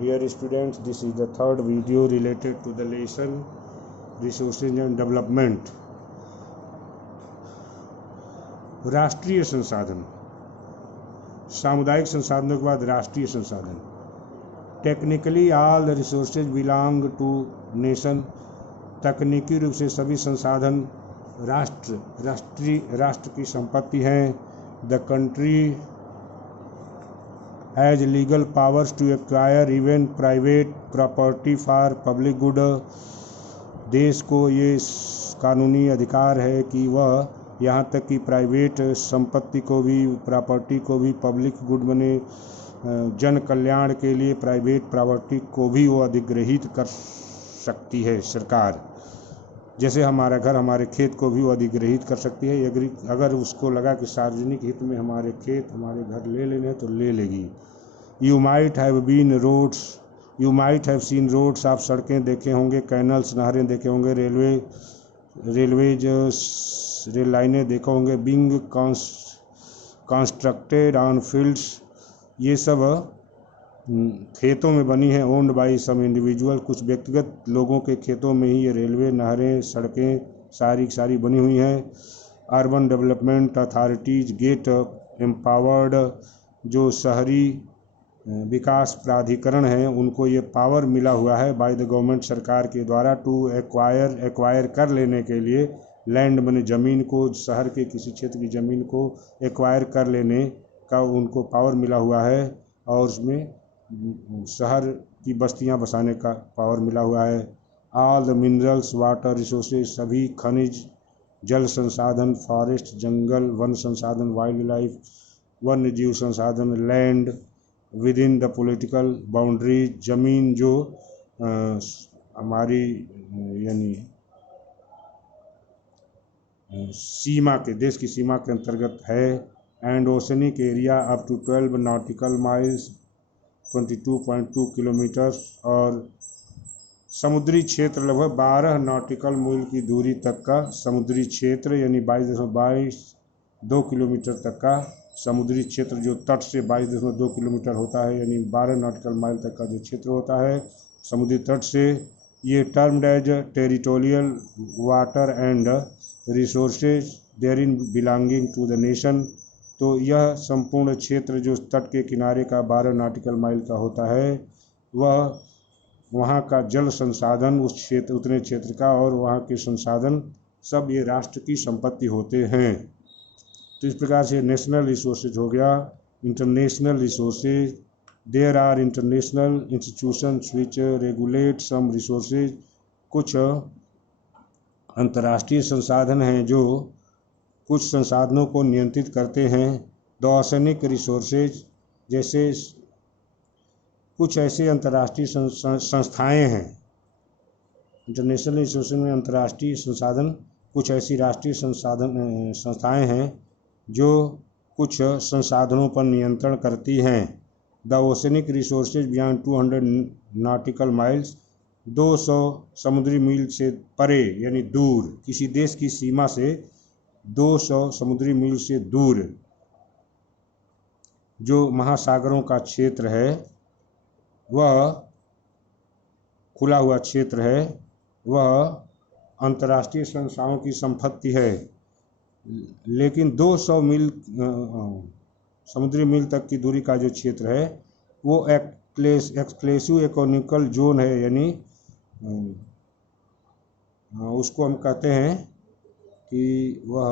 Dear students, this is the third video related to the lesson Resources and Development. राष्ट्रीय संसाधन, सामुदायिक संसाधनों के बाद राष्ट्रीय संसाधन. Technically all the resources belong to nation. तकनीकी रूप से सभी संसाधन राष्ट्र की संपत्ति हैं. The country has legal powers to acquire even private property for public good. देश को ये कानूनी अधिकार है कि वह यहाँ तक कि प्राइवेट संपत्ति को भी, प्रॉपर्टी को भी, पब्लिक गुड बने जन कल्याण के लिए प्राइवेट प्रॉपर्टी को भी वो अधिग्रहित कर सकती है सरकार. जैसे हमारा घर, हमारे खेत को भी वो अधिग्रहित कर सकती है. अगर उसको लगा कि सार्वजनिक हित में हमारे खेत, हमारे घर ले लेने हैं तो ले लेगी. You might have been roads, you might have seen roads. आप सड़कें देखे होंगे, कैनल्स नहरें देखे होंगे, रेलवेज रेल लाइनें देखे होंगे. बीइंग कंस्ट्रक्टेड ऑन फील्ड्स, ये सब खेतों में बनी है. ओन्ड बाई सम इंडिविजुअल, कुछ व्यक्तिगत लोगों के खेतों में ही ये रेलवे, नहरें, सड़कें सारी बनी हुई हैं. Urban development authorities get empowered, जो शहरी विकास प्राधिकरण हैं उनको ये पावर मिला हुआ है बाय द गवर्नमेंट, सरकार के द्वारा, टू एक्वायर कर लेने के लिए लैंड, बने ज़मीन को, शहर के किसी क्षेत्र की ज़मीन को एक्वायर कर लेने का उनको पावर मिला हुआ है. और उसमें शहर की बस्तियां बसाने का पावर मिला हुआ है. All the minerals, water resources, सभी खनिज, जल संसाधन, फॉरेस्ट, जंगल, वन संसाधन, वाइल्ड लाइफ, वन्य जीव संसाधन, land with in the political boundary, जमीन जो हमारी यानी सीमा के, देश की सीमा के अंतर्गत है. And oceanic area up to 12 nautical miles 22.2 kilometre, और समुद्री क्षेत्र लगभग 12 नॉटिकल मील की दूरी तक का समुद्री क्षेत्र, यानी 22.2 किलोमीटर तक का समुद्री क्षेत्र, जो तट से 22.2 किलोमीटर होता है, यानी 12 नॉटिकल माइल तक का जो क्षेत्र होता है समुद्री तट से. ये termed as territorial water and resources therein belonging to the nation. तो यह संपूर्ण क्षेत्र जो तट के किनारे का 12 नॉटिकल माइल का होता है, वह वहाँ का जल संसाधन, उस क्षेत्र, उतने क्षेत्र का, और वहाँ के संसाधन सब ये राष्ट्र की संपत्ति होते हैं. तो इस प्रकार से नेशनल रिसोर्सेज हो गया. International resources, there are international institutions which regulate some resources. कुछ अंतर्राष्ट्रीय संसाधन हैं जो कुछ संसाधनों को नियंत्रित करते हैं. द ओशनिक रिसोर्सेज, जैसे कुछ ऐसे अंतर्राष्ट्रीय संस्थाएं हैं. इंटरनेशनल रिसोर्सेज में अंतर्राष्ट्रीय संसाधन, कुछ ऐसी राष्ट्रीय संस्थाएं हैं जो कुछ संसाधनों पर नियंत्रण करती हैं. The oceanic resources beyond 200 nautical miles, 200 समुद्री मील से परे, यानी दूर, किसी देश की सीमा से 200 समुद्री मील से दूर जो महासागरों का क्षेत्र है, वह खुला हुआ क्षेत्र है, वह अंतर्राष्ट्रीय संस्थाओं की संपत्ति है. लेकिन 200 मील समुद्री मील तक की दूरी का जो क्षेत्र है वो एक्सक्लूसिव इकोनॉमिकल जोन है, यानी उसको हम कहते हैं कि वह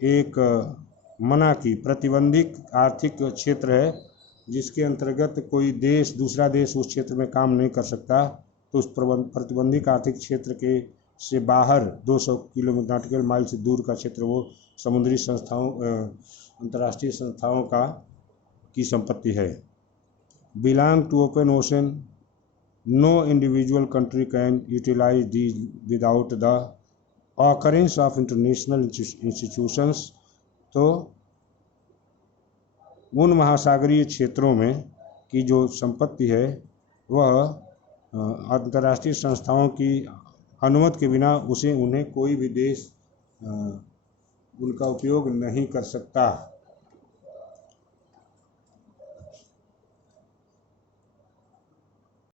एक मना की प्रतिबंधित आर्थिक क्षेत्र है, जिसके अंतर्गत कोई देश, दूसरा देश उस क्षेत्र में काम नहीं कर सकता. तो उस प्रतिबंधित आर्थिक क्षेत्र के से बाहर 200 किलोमीटर नॉटिकल माइल से दूर का क्षेत्र वो समुद्री संस्थाओं, अंतर्राष्ट्रीय संस्थाओं की संपत्ति है. Belong to open ocean, no individual country can utilise these without the occurrence of international institutions. तो उन महासागरीय क्षेत्रों में की जो संपत्ति है वह अंतर्राष्ट्रीय संस्थाओं की अनुमति के बिना उन्हें कोई भी देश उनका उपयोग नहीं कर सकता.